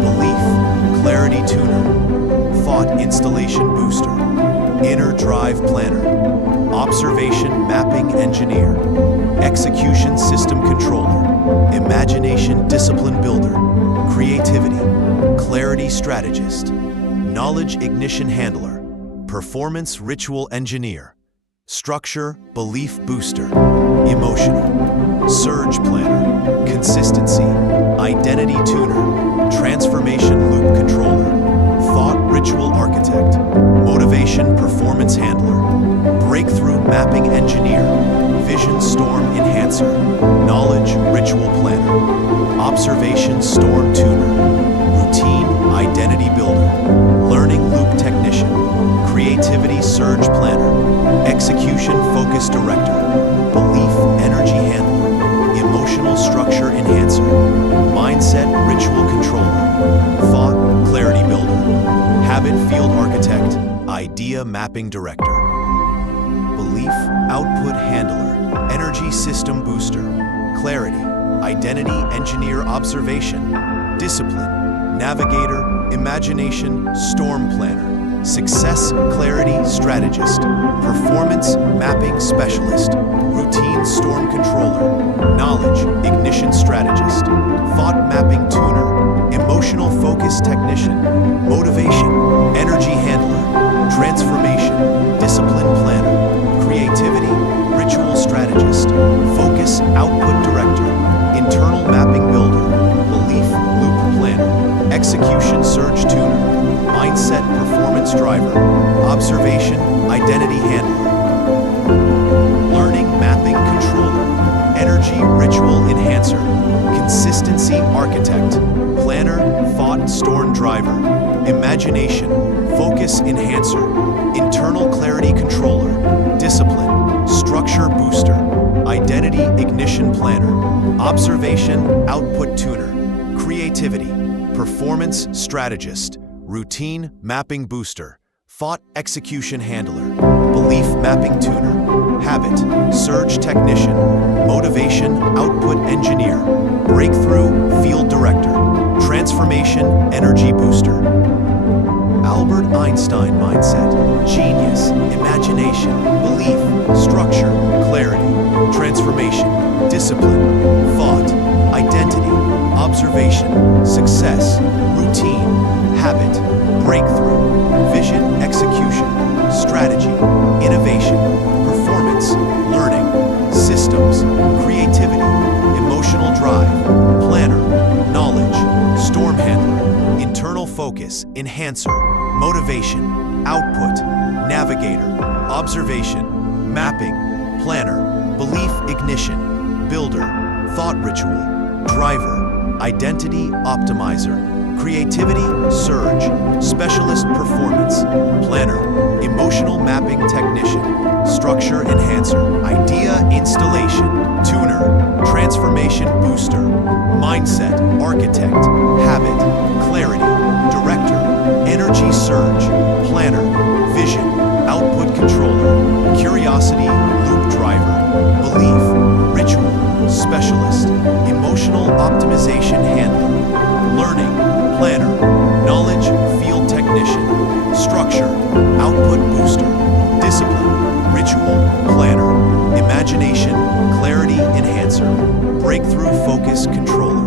belief clarity tuner, thought installation booster, inner drive planner, observation mapping engineer, execution system controller, imagination discipline builder, creativity, clarity strategist, knowledge ignition handler, performance ritual engineer, structure belief booster, emotional, surge planner, consistency, identity tuner, transformation loop controller, thought ritual architect, motivation performance handler, breakthrough mapping engineer, vision storm enhancer, knowledge ritual planner, observation storm tuner, routine identity builder, learning loop technician, creativity surge planner, execution focus director, belief energy handler, emotional emotional structure enhancer, mindset ritual controller, thought clarity builder, habit field architect, idea mapping director, belief output handler, energy system booster, clarity, identity engineer observation, discipline, navigator, imagination, storm planner, success clarity strategist, performance mapping specialist, routine storm controller, knowledge ignition strategist, thought mapping tuner, emotional focus technician, motivation, energy handler, transformation, discipline planner, creativity, ritual strategist, focus output director, internal mapping builder, belief loop planner, execution surge tuner, mindset performance driver, observation identity handler, learning mapping controller, energy ritual enhancer, consistency architect, planner thought storm driver, imagination focus enhancer, internal clarity controller, discipline structure booster, identity ignition planner, observation output tuner, creativity performance strategist, routine mapping booster, thought execution handler, belief mapping tuner, habit surge technician, motivation output engineer, breakthrough field director, transformation energy booster, Albert Einstein mindset, genius, imagination, belief, structure, clarity, transformation, discipline, thought, identity, observation, success, routine, habit, breakthrough, vision, execution, strategy, innovation, performance, learning, systems, creativity, emotional drive, planner, knowledge, storm handler, internal focus, enhancer, motivation, output, navigator, observation, mapping, planner, belief ignition, builder, thought ritual, driver, identity optimizer, creativity surge, specialist performance, planner, emotional mapping technician, structure enhancer, idea installation, tuner, transformation booster, mindset architect, habit, clarity, director, energy surge, planner, vision, output controller, curiosity loop driver, belief, ritual, specialist, emotional optimization handler, learning, planner, knowledge field technician, structure, output booster, discipline, ritual, planner, imagination, clarity enhancer, breakthrough focus controller,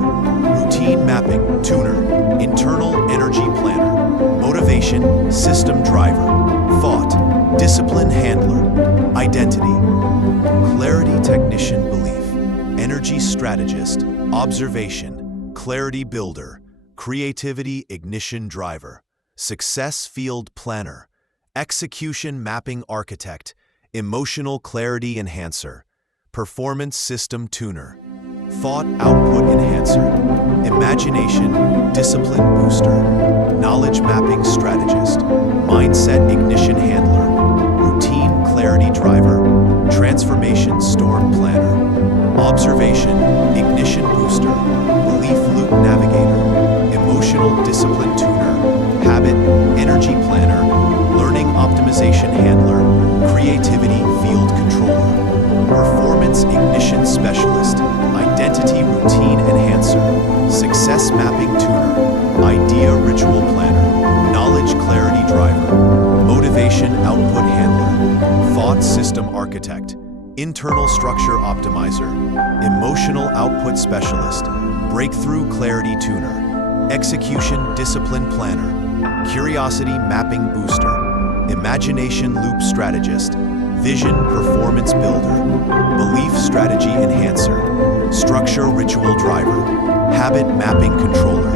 routine mapping tuner, internal energy planner, motivation system driver, thought, discipline handler, identity, clarity technician belief, energy strategist, observation, clarity builder, creativity ignition driver, success field planner, execution mapping architect, emotional clarity enhancer, performance system tuner, thought output enhancer, imagination discipline booster, knowledge mapping strategist, mindset ignition handler, routine clarity driver, transformation storm planner, observation ignition booster, belief loop navigator, emotional discipline tuner, habit energy planner, learning optimization handler, creativity field controller, performance ignition specialist, identity routine enhancer, success mapping tuner, idea ritual planner, knowledge clarity driver, motivation output handler, thought system architect, internal structure optimizer, emotional output specialist, breakthrough clarity tuner, execution discipline planner, curiosity mapping booster, imagination loop strategist, vision performance builder, belief strategy enhancer, structure ritual driver, habit mapping controller,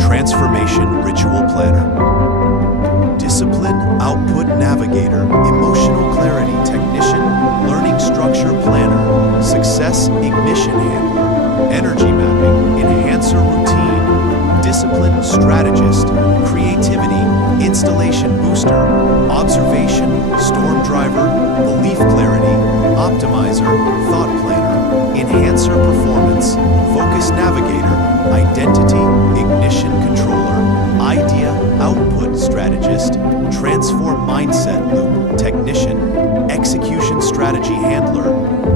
transformation ritual planner, discipline output navigator, emotional clarity technician, learning structure planner, success ignition handler, energy mapping enhancer routine, discipline strategist, creativity installation booster, observation storm driver, belief clarity optimizer, thought planner, enhancer performance, focus navigator, identity ignition controller, idea output strategist, transform mindset loop technician, execution strategy handler,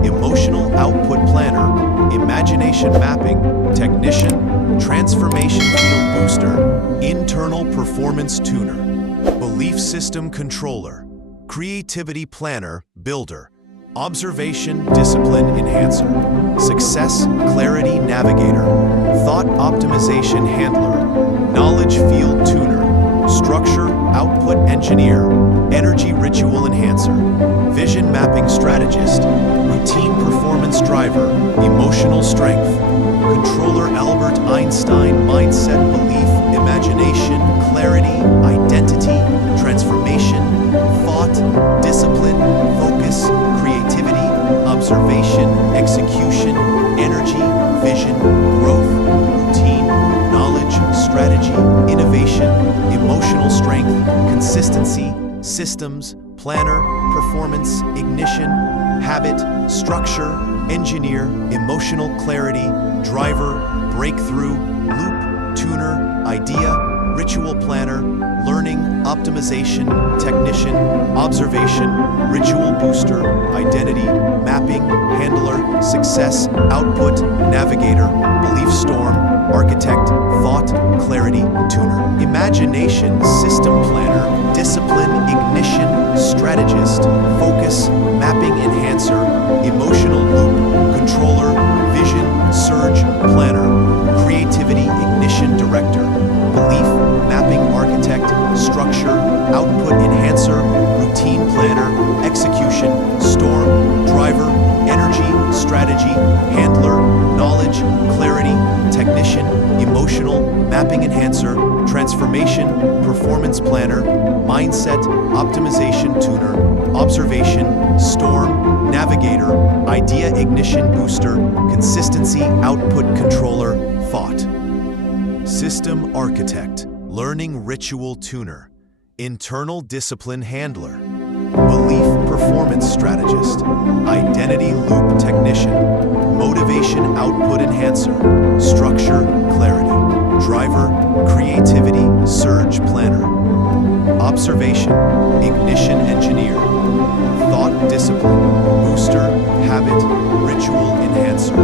emotional output planner, imagination mapping technician, transformation field booster, internal performance tuner, belief system controller, creativity planner builder, observation discipline enhancer, success clarity navigator, thought optimization handler, knowledge field tuner, structure output engineer, energy ritual enhancer, vision mapping strategist, routine performance driver, emotional strength, controller Albert Einstein mindset belief, imagination, clarity, identity, transformation, thought, discipline, focus, creativity, observation, execution, energy, vision, growth, routine, knowledge, strategy, innovation, emotional strength, consistency, systems, planner, performance, ignition, habit, structure, engineer, emotional clarity, driver, breakthrough, loop, tuner, idea, ritual planner, learning, optimization, technician, observation, ritual booster, identity, mapping, handler, success, output, navigator, belief storm, architect, thought, clarity, tuner, imagination, system planner, discipline, ignition, strategist, focus, mapping enhancer, emotional loop, controller, vision, surge, planner, creativity, ignition director, belief, mapping architect, structure, output enhancer, routine planner, execution, storm, driver, energy, strategy, handler, knowledge, clarity, technician, emotional, mapping enhancer, transformation, performance planner, mindset, optimization tuner, observation, storm, navigator, idea ignition booster, consistency output controller, thought. System architect, learning ritual tuner, internal discipline handler, belief performance strategist, identity loop technician, motivation output enhancer, structure clarity, driver creativity surge planner, observation ignition engineer, thought discipline booster habit ritual enhancer,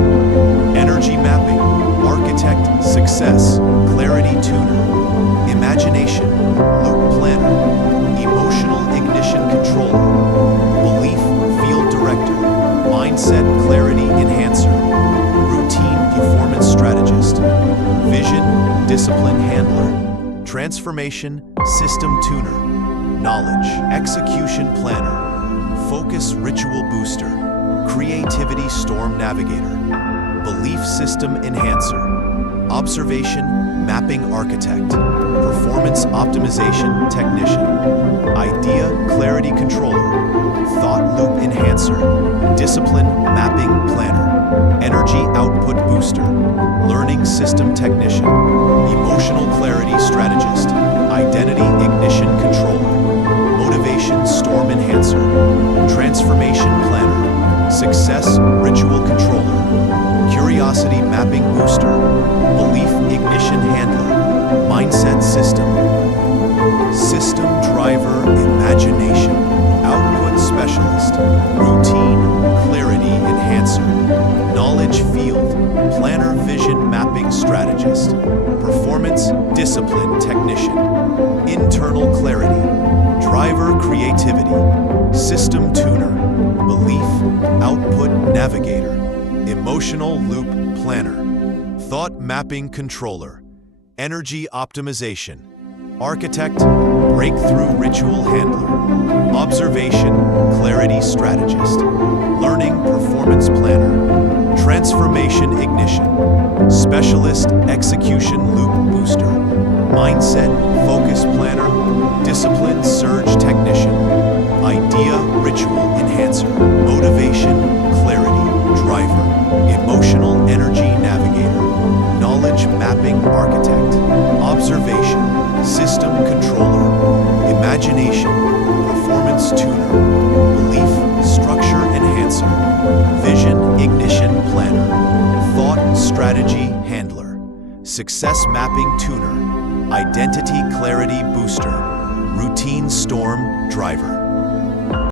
energy mapping architect success clarity tuner, imagination loop planner, emotional ignition controller, belief field director, mindset clarity enhancer, routine performance strategist, vision discipline handler, transformation system tuner, knowledge execution planner, focus ritual booster, creativity storm navigator, belief system enhancer, observation mapping architect, performance optimization technician, idea clarity controller, thought loop enhancer, discipline mapping planner, energy output booster, learning system technician, emotional clarity strategist, identity ignition controller, motivation storm enhancer, transformation planner, success ritual controller, curiosity mapping booster, belief ignition handler, mindset system, system driver imagination, output specialist, routine clarity enhancer, knowledge field, planner vision mapping strategist, performance discipline technician, internal clarity, driver creativity, system tuner, belief output navigator, emotional loop planner, thought mapping controller, energy optimization, architect, breakthrough ritual handler, observation clarity strategist, learning performance planner, transformation ignition, specialist execution loop booster, mindset focus planner, discipline surge technician, idea ritual enhancer, motivation clarity driver, emotional energy navigator, knowledge mapping architect, observation system controller, imagination performance tuner, belief structure enhancer, vision ignition planner, thought strategy strategy handler, success mapping tuner, identity clarity booster, routine storm driver.